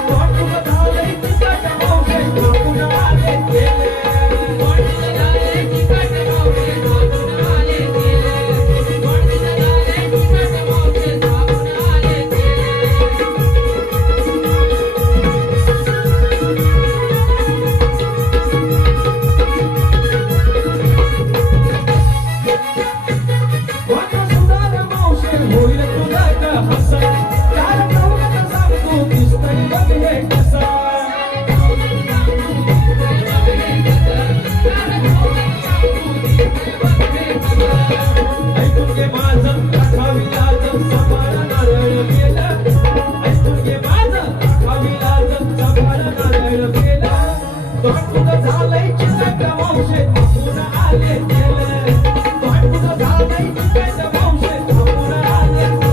पण तुझं झालंय चिकट मावशे थापून आले तेल. पण तुझं झालंय चिकट मावशे थापून आले तेल. पण तुझं झालंय चिकट मावशे थापून आले तेल. वाटा सुधार मावशे होईल तुझा का हसा. चार चौघात सांगतो दिसतंय बघ हे कसा. ऐकून घे माझं राखावी लाज सांभाळ नारळ गेलं. ऐकून घे माझं राखावी लाज सांभाळ नारळ गेलं. तोंड तुझं झालंय चिकट मावशे थापून आले तेल. तोंड तुझं झालंय चिकट मावशे थापून आले तेल.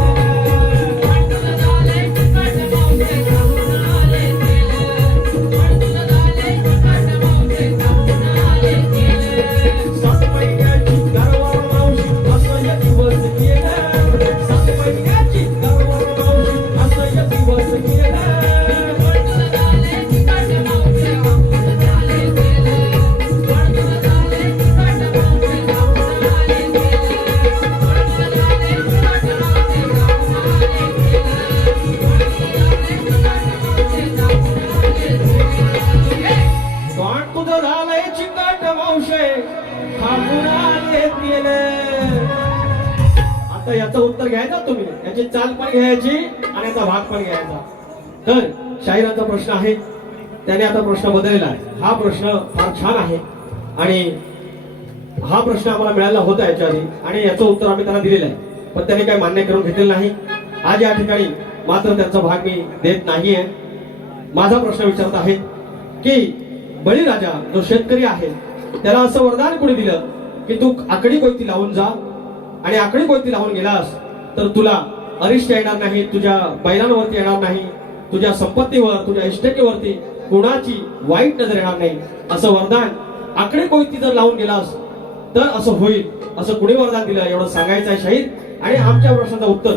तोंड तुझं झालंय चिकट मावशे थापून आले तेल. तोंड तुझं झालंय चिकट मावशे थापून आले तेल. 7 महिन्याची गरवार मावशी. असं दिवस गेलं. 7 महिन्याची गरवार मावशी. असं दिवस गेलं. तोंड तुझं झालंय चिकट मावशे थापून आले तेल. तोंड तुझं झालंय चिकट मावशे थापून आले तेल. तोंड तुझं झालंय चिकट मावशे थापून आले तेल. तोंड तुझं झालंय चिकट मावशे थापून आले तेल. तोंड तुझं झालंय चिकट मावशे थापून आले तेल. आता याचं उत्तर घ्यायचं तुम्ही. याची चाल पण घ्यायची आणि याचा भाग पण घ्यायचा. तर शाहिराचा प्रश्न आहे त्याने आता प्रश्न बदललेला आहे. हा प्रश्न फार छान आहे आणि हा प्रश्न आम्हाला मिळाला होता याच्या आधी आणि याचं उत्तर आम्ही त्यांना दिलेलं आहे पण त्याने काही मान्य करून घेतलेलं नाही. आज या ठिकाणी मात्र त्यांचा भाग मी देत नाहीये. माझा प्रश्न विचारत आहे की बळीराजा जो शेतकरी आहे त्याला असं वरदान कोणी दिलं की तू आकडी कोयती लावून जा आणि आकडी कोयती लावून गेलास तर तुला अरिष्ट येणार नाही, तुझ्या बैलांवरती येणार नाही, तुझ्या संपत्तीवर, तुझ्या इस्टेटीवरती कुणाची वाईट नजर येणार नाही असं वरदान आकडे कोयती जर लावून गेलास तर असं होईल असं कुणी वरदान दिलं एवढं सांगायचं आहे शाहीर. आणि आमच्या प्रश्नाचं उत्तर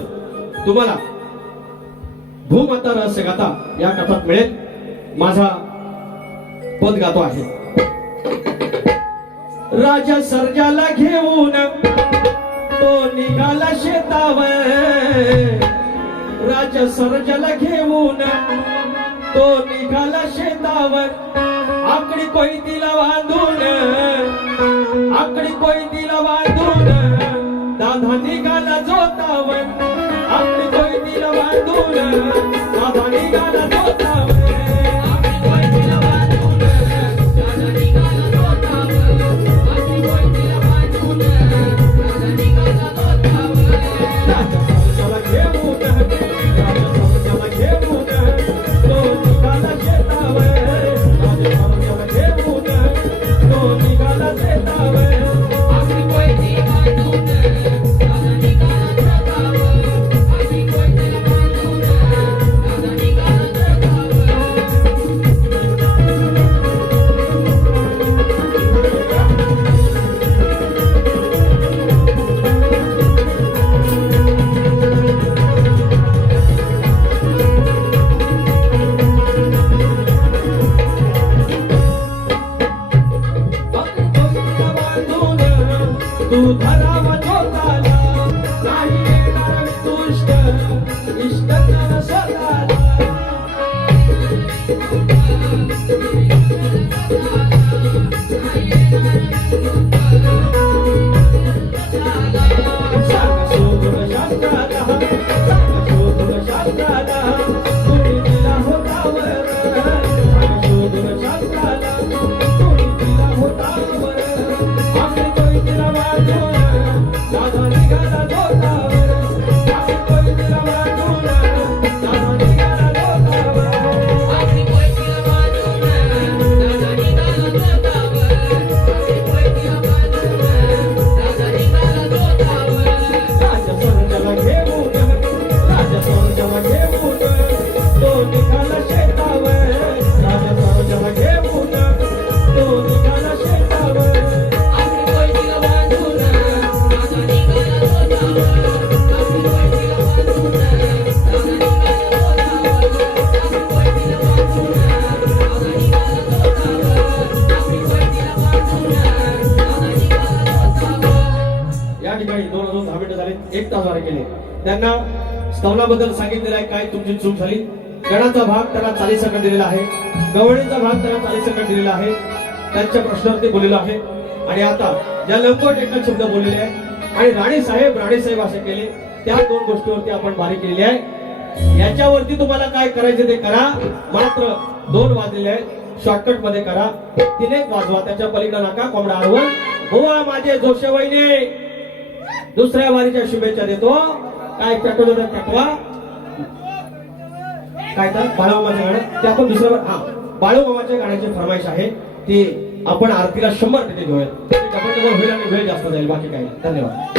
तुम्हाला भूमाता रहस्य गाथा या कथात मिळेल. माझा पद गातो आहे. राजा सर्जाला घेऊन तो निघाला शेतावर, राजा सर्जाला घेऊन तो निघाला शेतावर, आकडी कोयतीला बांधून, आकडी कोयतीला बांधून दादा निघाला जोतावर, आकडी कोयतीला बांधून दादा निघाला जोतावर, आकडी कोयतीला बांधून दादा निघाला जोतावर, आकडी कोयतीला बांधून दादा निघाला जोतावर. राजा सर्जाला घेऊन, राजा सर्जाला घेऊन तो निघाला शेतावर, राजा सर्जाला घेऊन तो निघाला शेतावर, आकडी कोयती बांधून दादा निघाला जोतावर, आकडी कोयतीला बांधून दादा निघाला जोतावर. तू धरावा जोताला, नाही येणार दुष्ट इष्ट कर स्वतःला. सांग शोधून शास्त्राला, सांग शोधून शास्त्राला, कोणी दिला होता वर, सांग शोधून शास्त्राला, कोणी दिला होता वर, आकडी कोयतीला बांधून दादा निघाला जोतावर, आकडी कोयतीला बांधून दादा निघाला जोतावर, आकडी कोयतीला बांधून दादा निघाला जोतावर, आकडी कोयतीला बांधून दादा निघाला जोतावर. राजा सर्जाला घेऊन, राजा सर्जाला घेऊन तो निघाला शेतावर, राजा सर्जाला घेऊन तो निघाला शेतावर, आकडी कोयतीला बांधून दादा निघाला जोतावर, आकडी कोयतीला बांधून दादा निघाला जोतावर, आकडी कोयतीला बांधून दादा निघाला जोतावर, आकडी कोयतीला बांधून दादा निघाला जोतावर. या ठिकाणी 2 मिनिटं झाले, 1 तास वारे केले. त्यांना स्तवनाबद्दल सांगितलेलं आहे काय तुमची चूक झाली. गणाचा भाग त्यांना 40 सेकंद दिलेला आहे, गवळीचा भाग त्यांना 40 सेकंद दिलेला आहे. त्यांच्या प्रश्नावरती बोललेलो आहे. आणि आता ज्या लंबट एकच शब्द बोललेले आहे आणि राणे साहेब असे केले त्या 2 गोष्टीवरती आपण बारीक केलेली आहे. याच्यावरती तुम्हाला काय करायचे ते करा, मात्र 2 वाजलेले आहेत, शॉर्टकट मध्ये करा. 3 वाजवा, त्याच्या पलीकडे नका कोंबडा अडवून. बुवा माझे जोशे वहिनी दुसऱ्या वारीच्या शुभेच्छा देतो. काय पेटवलं तर पेटवा. काय तर बाळूमामाचं गाणं ते आपण दुसऱ्या हा बाळूमामाच्या गाण्याची फरमाईश आहे ती आपण आरतीला 100% घेऊया. डबल होईल आणि वेळ जास्त जाईल, बाकी काही. धन्यवाद.